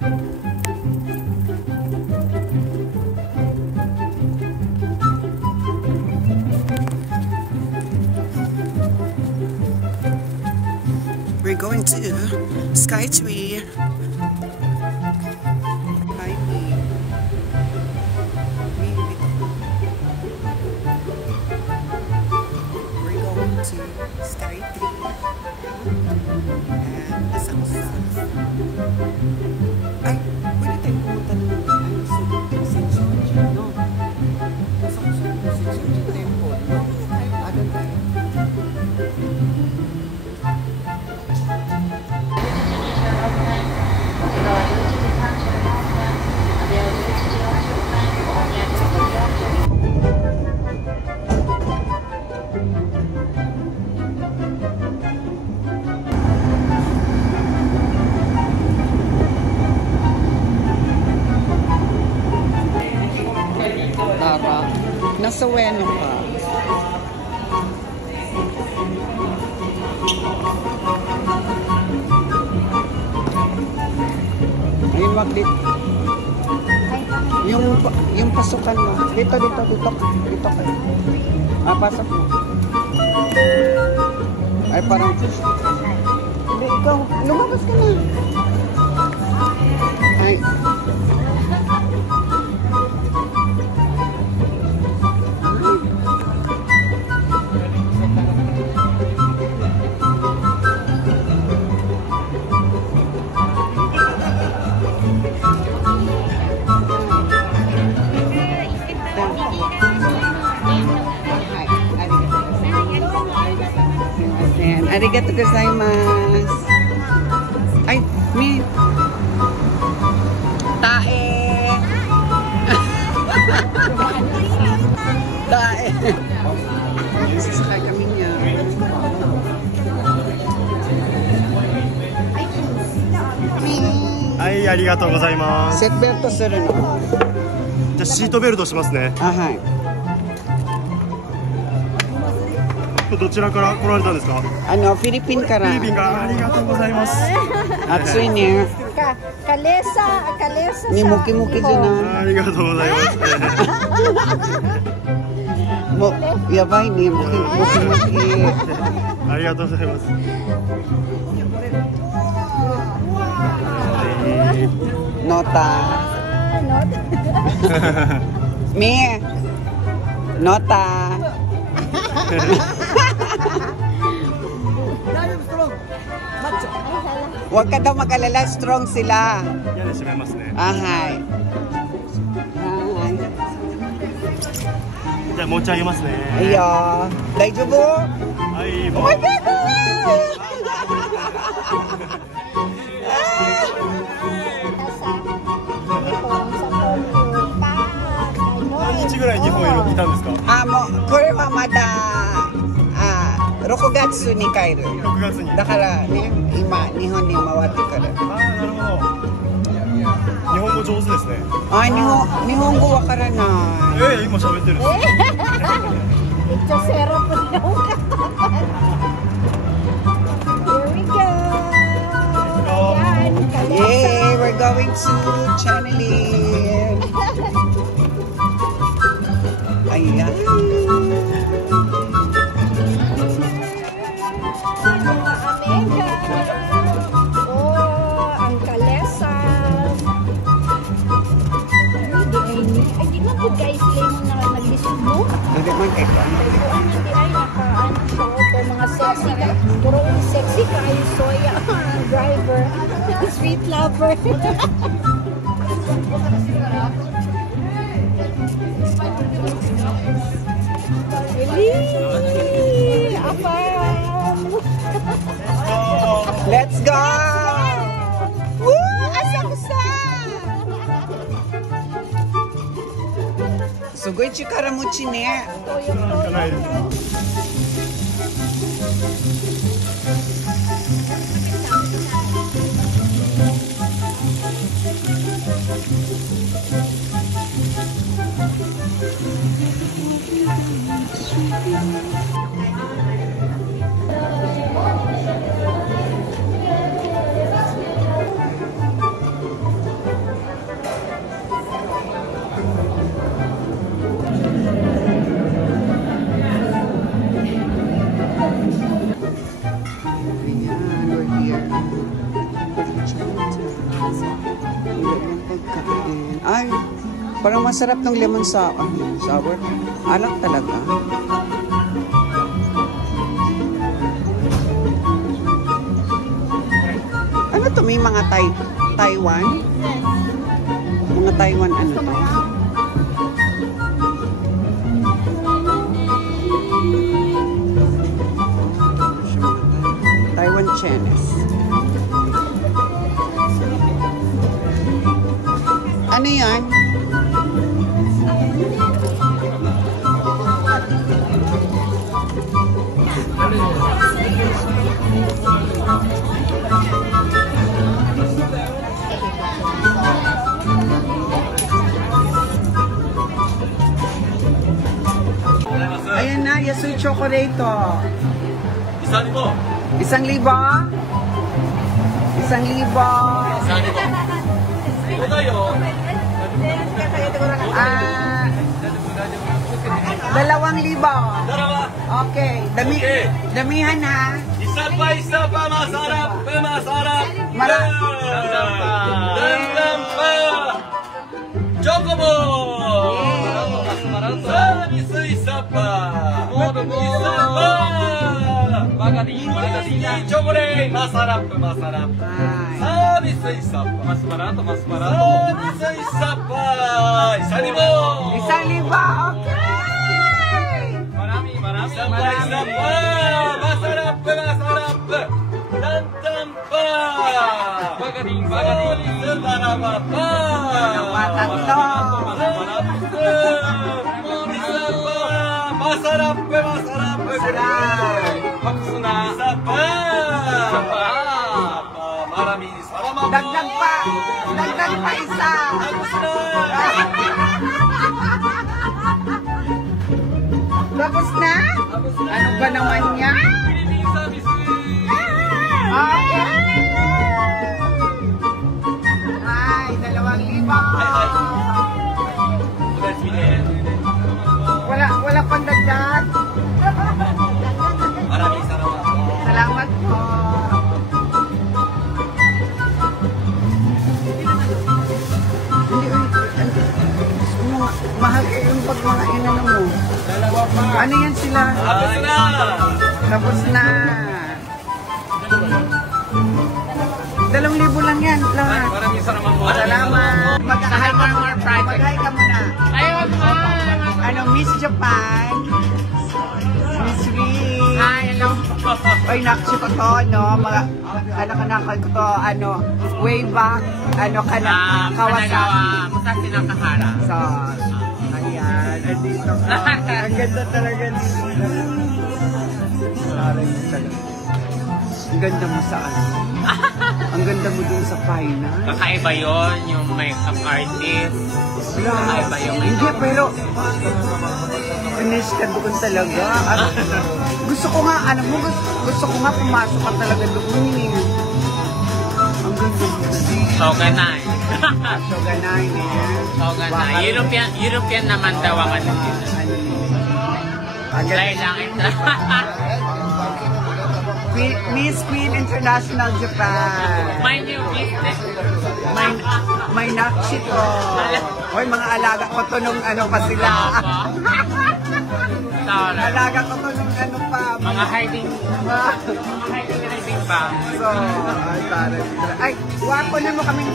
We're going to Skytree. We're going to Skytree. And nasa ko sa... Ay, pwede tayo pumunta ng St. George, no? Nasa ko sa St. George Temple, no? Adan tayo. Nasa Ueno pa. Ayun, wag dito. Yung pasukan mo. Dito kayo. Pasok mo. Ay, parang... Hindi, ikaw. Lumabas ka na. Ay. Arigato gozaimasu. Ay, mi. Tae. Tae. Sasakay kami niya. Ay, arigatou gozaimasu. Seatbelt suru no. じゃあシートベルトしますね。あ、はい。どちらから来られたんですか？フィリピンから。フィリピンからありがとうございます。暑いね。にムキムキじゃない。ありがとうございます。もうやばいね、ムキムキ。ありがとうございます。ノタ。Mi. Nota. Huwag ka daw mag-alala, strong sila. Yan, shimasu ne. Ahay.じゃあ持ち上げますね。Ayo. Daijoubu? Ay, oh my God! 何日ぐらい日本にいたんですか？もうこれはまだ6月に帰る。6月に。だからね、今日本に回ってくる。なるほど。日本語上手ですね。日本語わからない。今喋ってるんです。一応ゼロ分で多かった。Here we go. Yay, we're going to Channeling. Ayan. Ang kalesan. Ay, di man po guys, kayo na nag-lisod mo. Hindi man kayo. Hindi ay nakaan siya po mga sexy ka. Puro sexy ka ay soya driver. Sweet lover. Really? Apam! Let's go! Woo! Asakusa! Sugoi chikara mochi ne. Ay, parang masarap ng lemon sour. Alat talaga. Ano to? May mga Taiwan? Mga Taiwan ano to? Taiwan Chinese. Ano yan? Ayan na, Yasui chocolate to. 1,000? 1,000? 2,000. Okay. Damihan ha. Isa pa, masarap. Marami. Dandan pa. Chocobo. Service isa pa. Chocolate. Masarap. Service isa pa. Mas barato. Service isa pa. 1,000. 1,000. Okay. Isa pa. Masarap. Dandan pa. Service marama pa. Tatlo. Masarap. Isa pa. Maraming salamat. Dagdag pa isa. Tapos na? Ano ba naman yan? Okay. Ay, 2,000. Wala pang dagdag. Maraming salamat. Salamat po. Mahal kayo yung pag mga inano mo. Ano yan sila? Tapos na. 2,000 lang yan. Lahat. Maraming salamat po. Salamat. Mag-hi ka muna. Ayun po. Ano, Miss Japan. Miss Ree. Hi, hello. Ay, naksi ko to, no? Mga anak-anak ko to, way back, Kawasaki. Musashi Nakahara. So, ayan, andito ka. Ang ganda talaga dito. Parang talaga. Ang ganda mo sa ano? Ang ganda mo dun sa final. Kakaiba yun, yung makeup artist. Kakaiba yung Hindi, pero finish ka doon talaga. Gusto ko nga, gusto ko nga pumasok ka talaga doon. Ang ganda mo. Shoganai. Shoganai, Shoganai. European naman daw ang ano dito. Try lang ito. Miss Queen International Japan. My new business. May nakshi ko. Hoy, mga alaga ko to nung ano pa sila. Sorry. Alaga ko to nung ano pa. Mga hiding pa. So, ay, tara. Ay, wapo na mo kaming